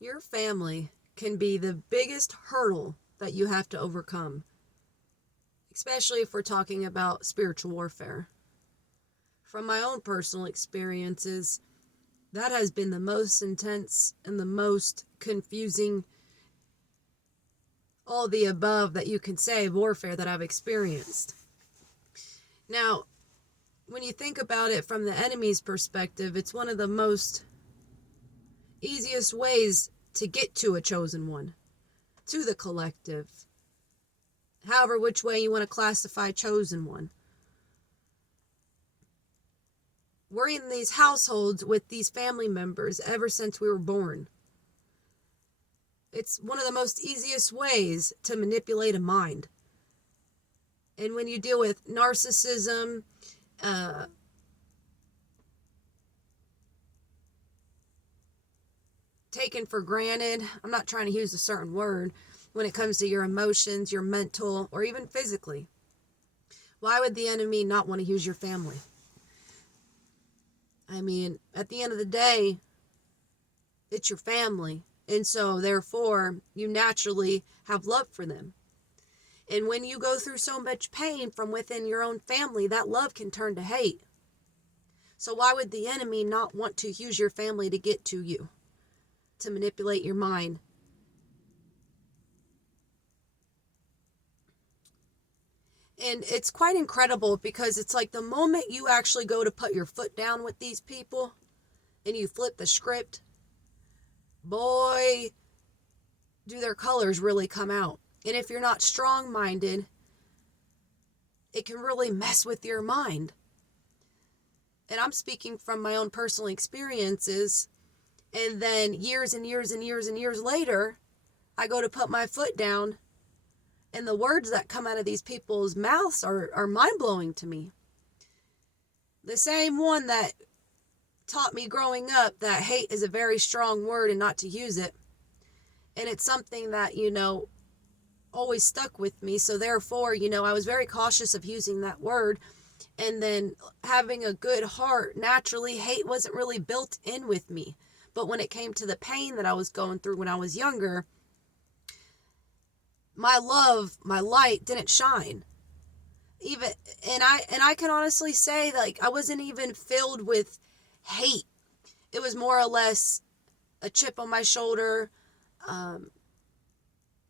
Your family can be the biggest hurdle that you have to overcome, especially if we're talking about spiritual warfare. From my own personal experiences, that has been the most intense and the most confusing, all the above that you can say, warfare that I've experienced. Now, when you think about it from the enemy's perspective, it's one of the most easiest ways to get to a chosen one, to the collective. However, which way you want to classify chosen one. We're in these households with these family members ever since we were born. It's one of the most easiest ways to manipulate a mind. And when you deal with narcissism, taken for granted, I'm not trying to use a certain word, when it comes to your emotions, your mental, or even physically. Why would the enemy not want to use your family? I mean, at the end of the day, it's your family. And so, therefore, you naturally have love for them. And when you go through so much pain from within your own family, that love can turn to hate. So why would the enemy not want to use your family to get to you, to manipulate your mind? And it's quite incredible because it's like the moment you actually go to put your foot down with these people and you flip the script, boy, do their colors really come out. And if you're not strong-minded, it can really mess with your mind. And I'm speaking from my own personal experiences. And then years and years and years and years later, I go to put my foot down, and the words that come out of these people's mouths are mind-blowing to me. The same one that taught me growing up that hate is a very strong word and not to use it. And it's something that, always stuck with me. So therefore, I was very cautious of using that word. And then having a good heart, naturally, hate wasn't really built in with me. But when it came to the pain that I was going through when I was younger, my love, my light didn't shine. Even I can honestly say, like, I wasn't even filled with hate. It was more or less a chip on my shoulder,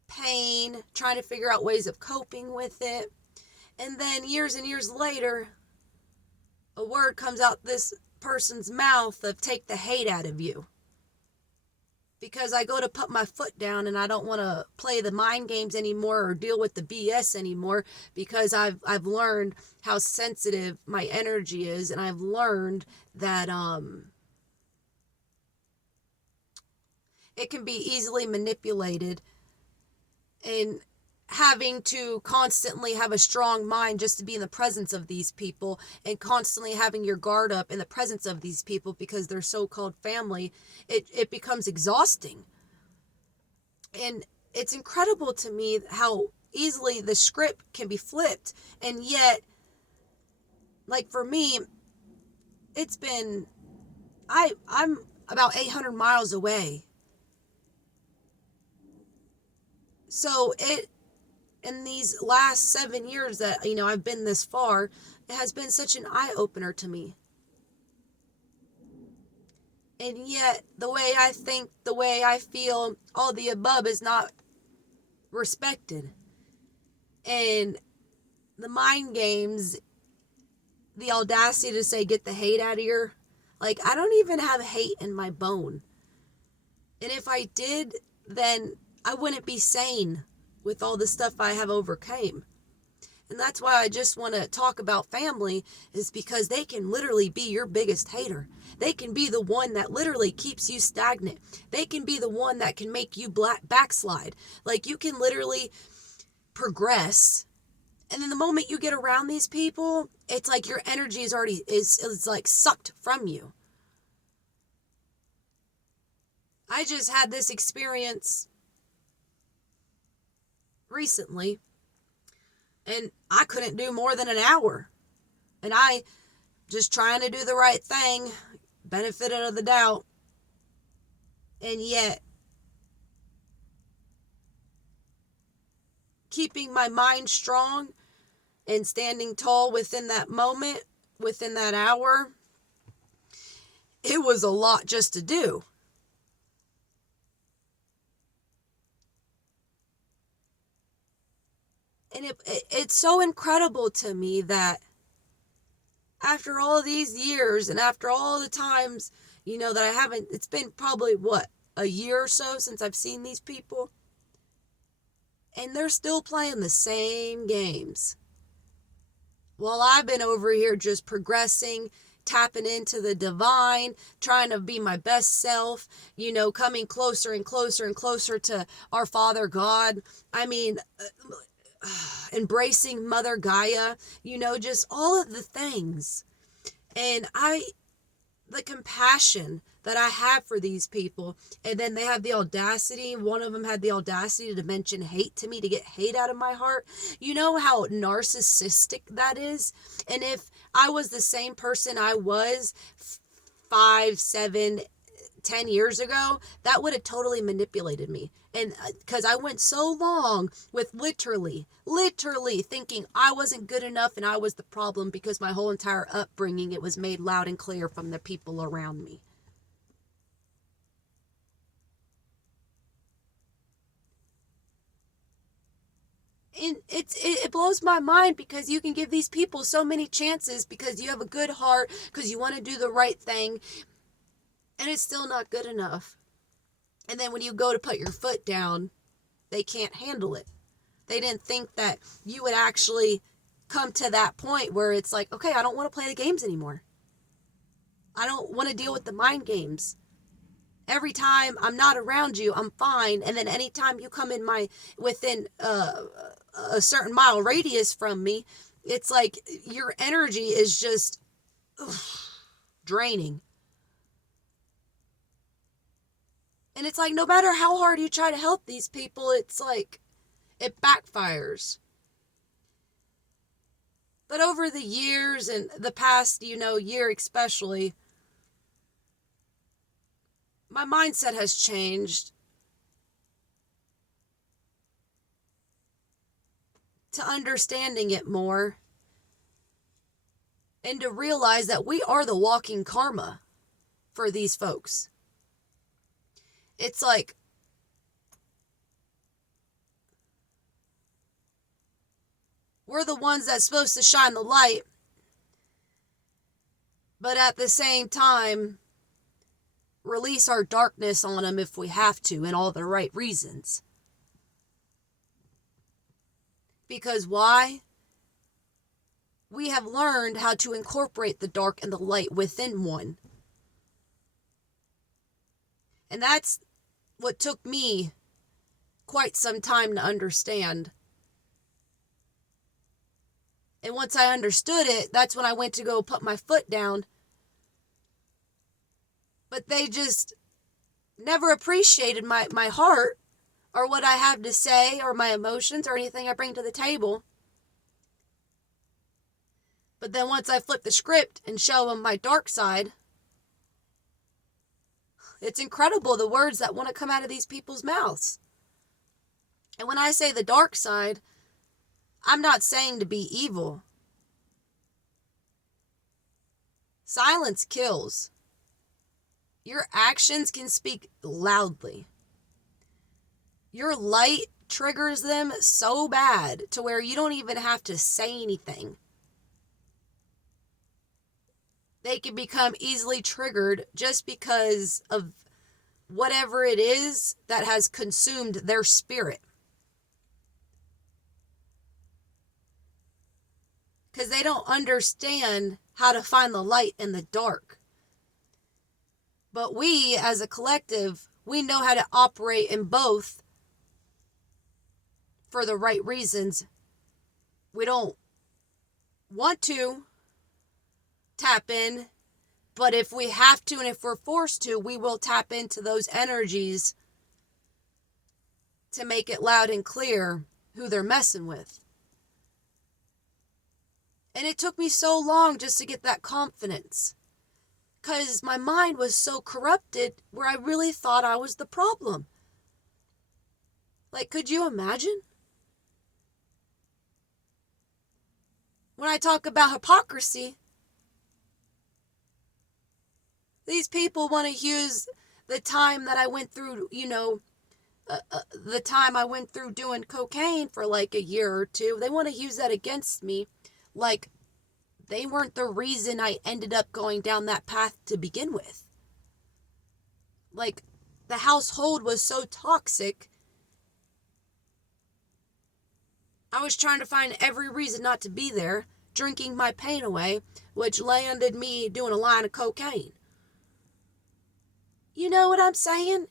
pain, trying to figure out ways of coping with it. And then years and years later, a word comes out this person's mouth of take the hate out of you. Because I go to put my foot down and I don't want to play the mind games anymore or deal with the BS anymore, because I've learned how sensitive my energy is, and I've learned that it can be easily manipulated, and having to constantly have a strong mind just to be in the presence of these people, and constantly having your guard up in the presence of these people because they're so-called family, it becomes exhausting. And it's incredible to me how easily the script can be flipped. And yet, like for me, it's been, I'm about 800 miles away. So in these last 7 years that, I've been this far, it has been such an eye-opener to me. And yet, the way I think, the way I feel, all the above is not respected. And the mind games, the audacity to say, get the hate out of here. Like, I don't even have hate in my bone. And if I did, then I wouldn't be sane with all the stuff I have overcame. And that's why I just want to talk about family, is because they can literally be your biggest hater. They can be the one that literally keeps you stagnant. They can be the one that can make you backslide. Like, you can literally progress, and then the moment you get around these people, it's like your energy is like sucked from you. I just had this experience recently, and I couldn't do more than an hour. And I just trying to do the right thing, benefit of the doubt. And yet, keeping my mind strong and standing tall within that moment, within that hour, it was a lot just to do. And it's so incredible to me that after all these years and after all the times, that I haven't, it's been probably a year or so since I've seen these people. And they're still playing the same games. While I've been over here just progressing, tapping into the divine, trying to be my best self, coming closer and closer and closer to our Father God. I mean, embracing Mother Gaia, just all of the things. And the compassion that I have for these people, and then they have the audacity, one of them had the audacity to mention hate to me, to get hate out of my heart. You know how narcissistic that is? And if I was the same person I was 5, 7, 10 years ago, that would have totally manipulated me. And because I went so long with literally thinking I wasn't good enough and I was the problem, because my whole entire upbringing, it was made loud and clear from the people around me. And it blows my mind, because you can give these people so many chances because you have a good heart, because you want to do the right thing, and it's still not good enough. And then when you go to put your foot down, they can't handle it. They didn't think that you would actually come to that point where it's like, okay, I don't want to play the games anymore. I don't want to deal with the mind games. Every time I'm not around you, I'm fine. And then anytime you come within a certain mile radius from me, it's like your energy is just draining. And it's like, no matter how hard you try to help these people, it's like it backfires. But over the years, and the past, year especially, my mindset has changed to understanding it more, and to realize that we are the walking karma for these folks. It's like, we're the ones that's supposed to shine the light, but at the same time, release our darkness on them if we have to, and all the right reasons. Because why? We have learned how to incorporate the dark and the light within one. And that's what took me quite some time to understand. And once I understood it, that's when I went to go put my foot down. But they just never appreciated my heart, or what I have to say, or my emotions, or anything I bring to the table. But then once I flip the script and show them my dark side, it's incredible the words that want to come out of these people's mouths. And when I say the dark side, I'm not saying to be evil. Silence kills. Your actions can speak loudly. Your light triggers them so bad to where you don't even have to say anything. They can become easily triggered just because of whatever it is that has consumed their spirit. Because they don't understand how to find the light in the dark. But we, as a collective, we know how to operate in both for the right reasons. We don't want to tap in, but if we have to, and if we're forced to, we will tap into those energies to make it loud and clear who they're messing with. And it took me so long just to get that confidence, because my mind was so corrupted where I really thought I was the problem. Like, could you imagine? when I talk about hypocrisy, these people want to use the time that I went through, the time I went through doing cocaine for like a year or two. They want to use that against me, like they weren't the reason I ended up going down that path to begin with. Like, the household was so toxic, I was trying to find every reason not to be there, drinking my pain away, which landed me doing a line of cocaine. You know what I'm saying?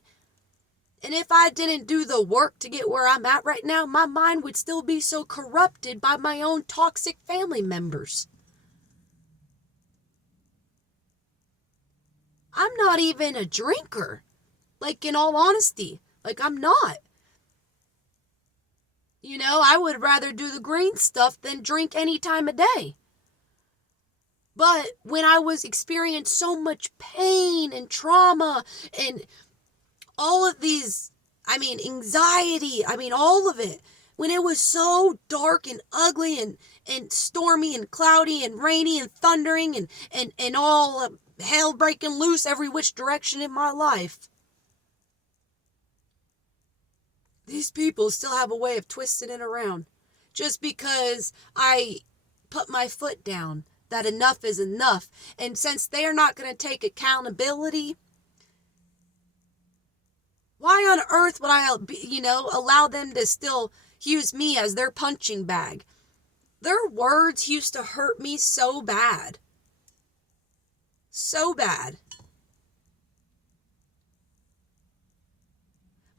And if I didn't do the work to get where I'm at right now, my mind would still be so corrupted by my own toxic family members. I'm not even a drinker. Like, in all honesty, like, I'm not. I would rather do the green stuff than drink any time of day. But when I was experiencing so much pain and trauma and all of these, anxiety, all of it, when it was so dark and ugly and stormy and cloudy and rainy and thundering and all hell breaking loose every which direction in my life, these people still have a way of twisting it around. Just because I put my foot down that enough is enough. And since they are not going to take accountability, why on earth would I, allow them to still use me as their punching bag? Their words used to hurt me so bad. So bad.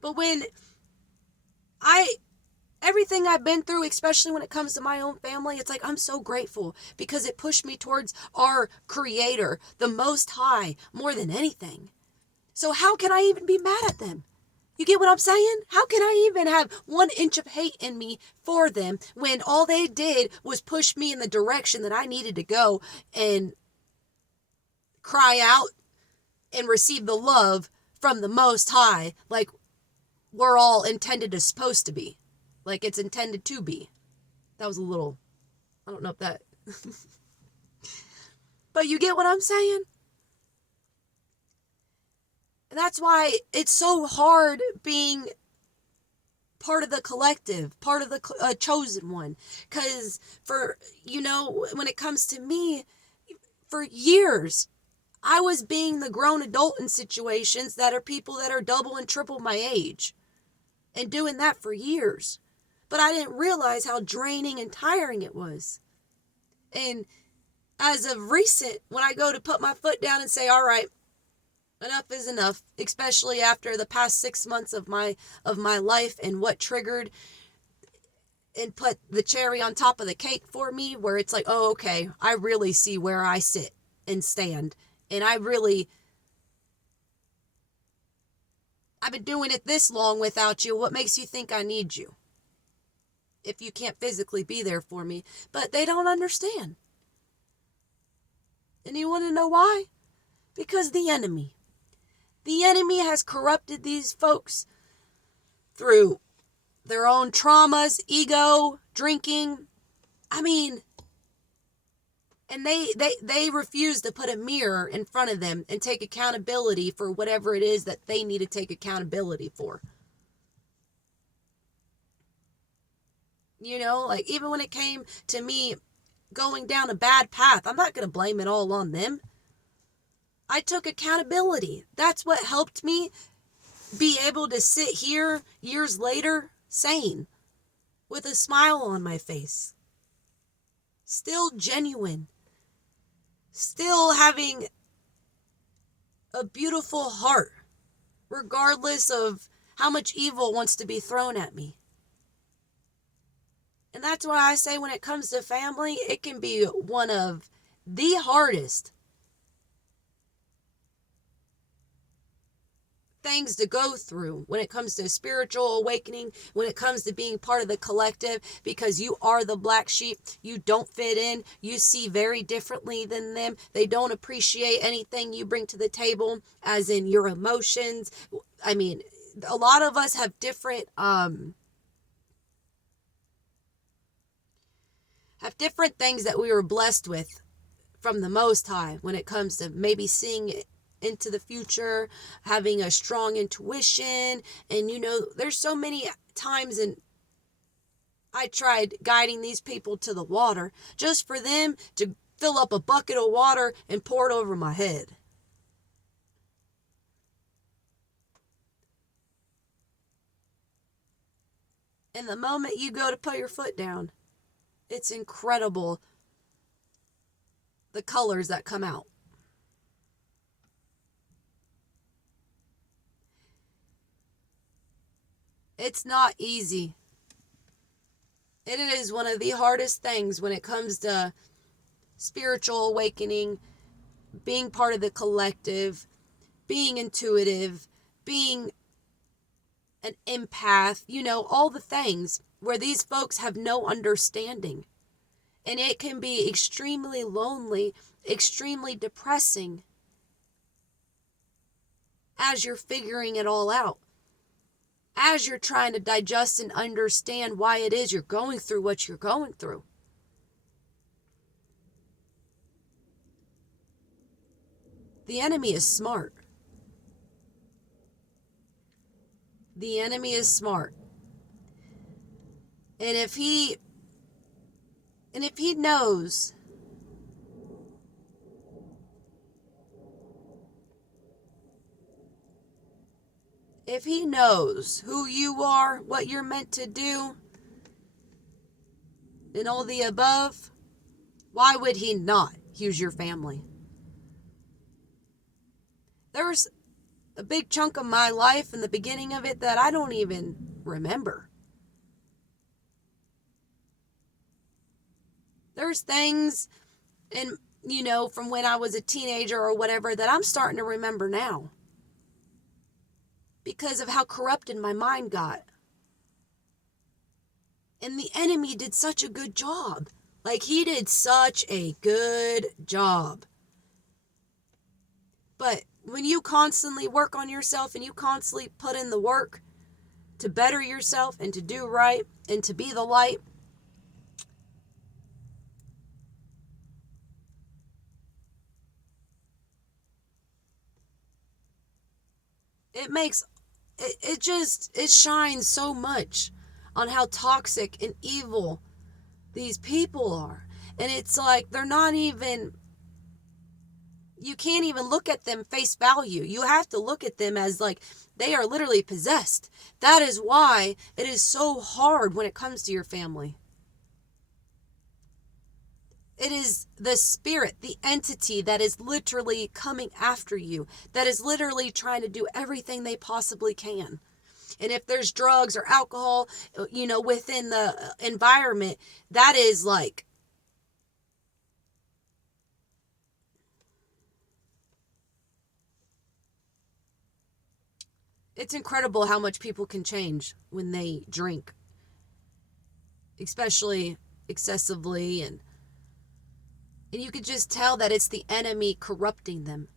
But when everything I've been through, especially when it comes to my own family, it's like I'm so grateful because it pushed me towards our Creator, the Most High, more than anything. So how can I even be mad at them? You get what I'm saying? How can I even have 1 inch of hate in me for them when all they did was push me in the direction that I needed to go and cry out and receive the love from the Most High, like we're all intended to supposed to be. Like it's intended to be. That was a little, I don't know if that, but you get what I'm saying? And that's why it's so hard being part of the collective, part of the chosen one. Because when it comes to me, for years, I was being the grown adult in situations that are people that are double and triple my age. And doing that for years. But I didn't realize how draining and tiring it was. And as of recent, when I go to put my foot down and say, all right, enough is enough, especially after the past 6 months of my life and what triggered and put the cherry on top of the cake for me, where it's like, oh, okay, I really see where I sit and stand. And I've been doing it this long without you. What makes you think I need you if you can't physically be there for me? But they don't understand. And you want to know why? Because the enemy has corrupted these folks through their own traumas, ego, drinking. And they refuse to put a mirror in front of them and take accountability for whatever it is that they need to take accountability for. Like even when it came to me going down a bad path, I'm not going to blame it all on them. I took accountability. That's what helped me be able to sit here years later sane, with a smile on my face, still genuine, still having a beautiful heart, regardless of how much evil wants to be thrown at me. And that's why I say when it comes to family, it can be one of the hardest things to go through when it comes to spiritual awakening, when it comes to being part of the collective, because you are the black sheep. You don't fit in. You see very differently than them. They don't appreciate anything you bring to the table, as in your emotions. A lot of us have different have different things that we were blessed with from the Most High when it comes to maybe seeing into the future, having a strong intuition. And there's so many times, and I tried guiding these people to the water just for them to fill up a bucket of water and pour it over my head. And the moment you go to put your foot down, it's incredible the colors that come out. It's not easy. It is one of the hardest things when it comes to spiritual awakening, being part of the collective, being intuitive, being an empath, all the things where these folks have no understanding. And it can be extremely lonely, extremely depressing as you're figuring it all out. As you're trying to digest and understand why it is you're going through what you're going through. The enemy is smart. The enemy is smart. And if he knows who you are, what you're meant to do, and all the above, why would he not use your family? There's a big chunk of my life in the beginning of it that I don't even remember. There's things from when I was a teenager or whatever that I'm starting to remember now because of how corrupted my mind got. And the enemy did such a good job. Like, he did such a good job. But when you constantly work on yourself and you constantly put in the work to better yourself and to do right and to be the light, it shines so much on how toxic and evil these people are. And it's like they're not even, you can't even look at them face value. You have to look at them as like they are literally possessed. That is why it is so hard when it comes to your family. It is the spirit, the entity that is literally coming after you, that is literally trying to do everything they possibly can. And if there's drugs or alcohol, within the environment, that is like, it's incredible how much people can change when they drink, especially excessively, and you could just tell that it's the enemy corrupting them.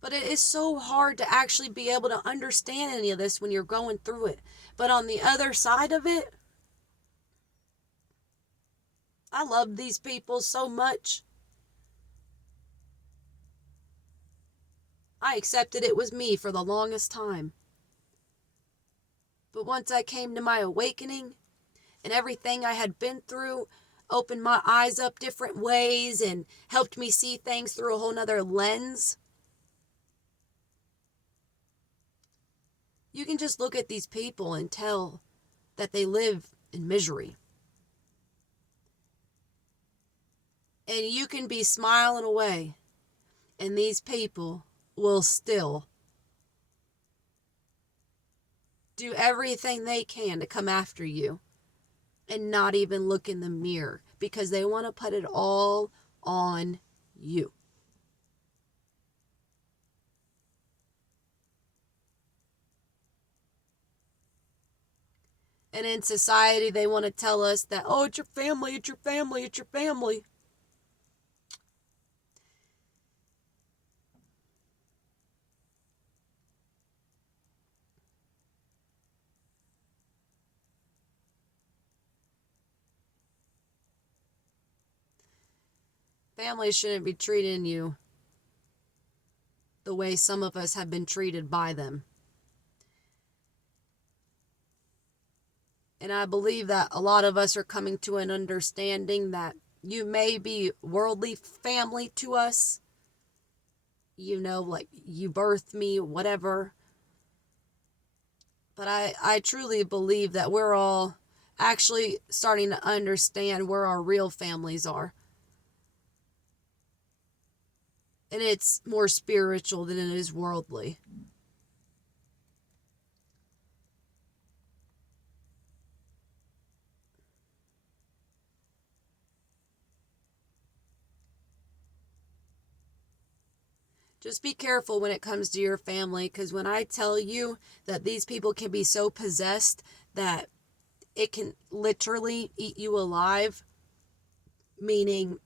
But it is so hard to actually be able to understand any of this when you're going through it. But on the other side of it, I love these people so much. I accepted it was me for the longest time. But once I came to my awakening and everything I had been through opened my eyes up different ways and helped me see things through a whole nother lens, you can just look at these people and tell that they live in misery. And you can be smiling away, and these people will still do everything they can to come after you and not even look in the mirror because they want to put it all on you. And in society, they want to tell us that, oh, it's your family, it's your family, it's your family. Family shouldn't be treating you the way some of us have been treated by them. And I believe that a lot of us are coming to an understanding that you may be worldly family to us, like you birthed me, whatever. But I truly believe that we're all actually starting to understand where our real families are. And it's more spiritual than it is worldly. Just be careful when it comes to your family, because when I tell you that these people can be so possessed that it can literally eat you alive, meaning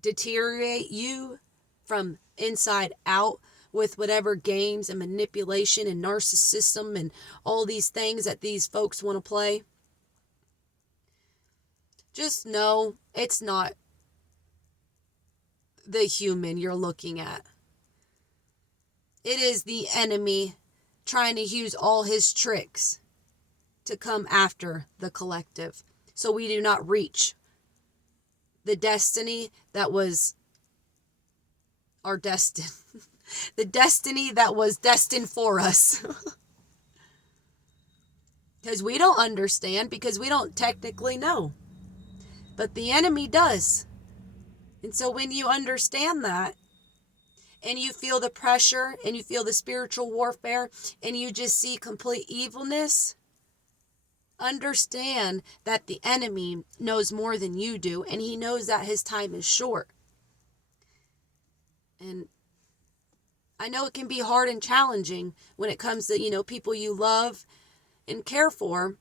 deteriorate you from inside out with whatever games and manipulation and narcissism and all these things that these folks want to play, just know it's not the human you're looking at. It is the enemy trying to use all his tricks to come after the collective, so we do not reach the destiny that was our destiny. The destiny that was destined for us. Because we don't understand, because we don't technically know. But the enemy does. And so when you understand that, and you feel the pressure, and you feel the spiritual warfare, and you just see complete evilness, understand that the enemy knows more than you do, and he knows that his time is short. And I know it can be hard and challenging when it comes to, people you love and care for.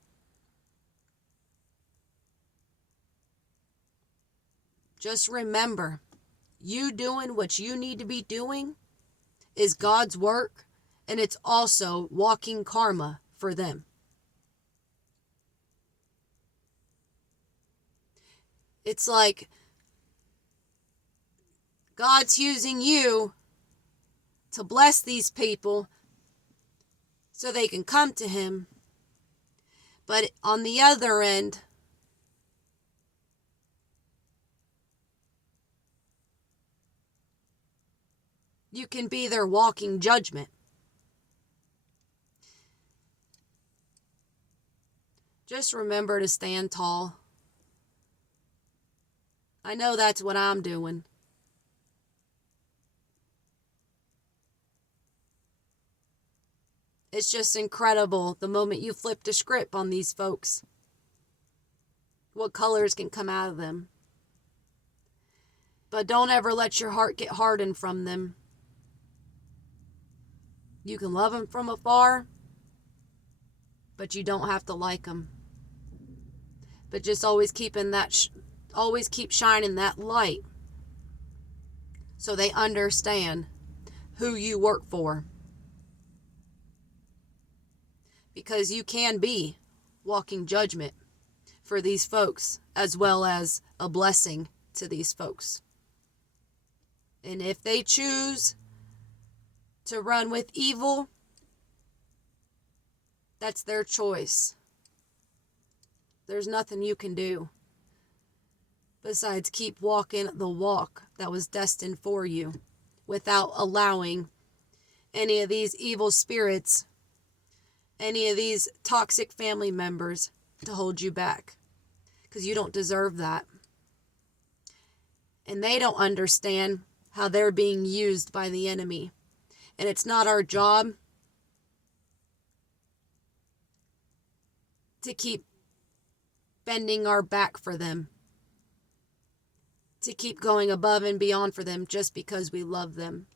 Just remember, you doing what you need to be doing is God's work, and it's also walking karma for them. It's like God's using you to bless these people so they can come to him. But on the other end, you can be their walking judgment. Just remember to stand tall. I know that's what I'm doing. It's just incredible the moment you flip the script on these folks. What colors can come out of them. But don't ever let your heart get hardened from them. You can love them from afar, but you don't have to like them. But just always keep shining that light so they understand who you work for. Because you can be walking judgment for these folks, as well as a blessing to these folks. And if they choose to run with evil, that's their choice. There's nothing you can do besides keep walking the walk that was destined for you without allowing any of these evil spirits, any of these toxic family members to hold you back, because you don't deserve that. And they don't understand how they're being used by the enemy. And it's not our job to keep bending our back for them, to keep going above and beyond for them just because we love them.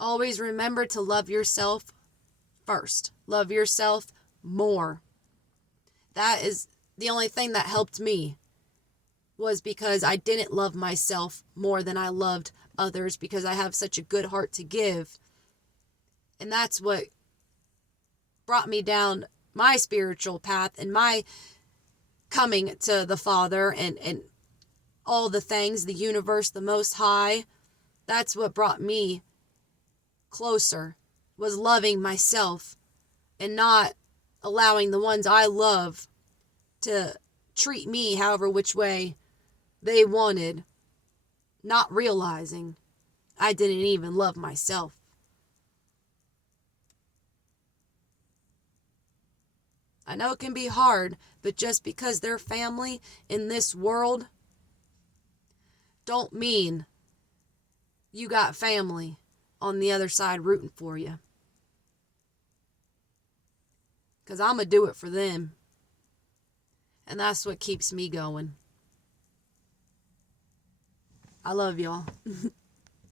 Always remember to love yourself first. Love yourself more. That is the only thing that helped me, was because I didn't love myself more than I loved others, because I have such a good heart to give. And that's what brought me down my spiritual path and my coming to the Father and all the things, the universe, the Most High. That's what brought me closer, was loving myself and not allowing the ones I love to treat me however which way they wanted, not realizing I didn't even love myself. I know it can be hard, but just because they're family in this world don't mean you got family on the other side rooting for you. Because I'm going to do it for them. And that's what keeps me going. I love y'all.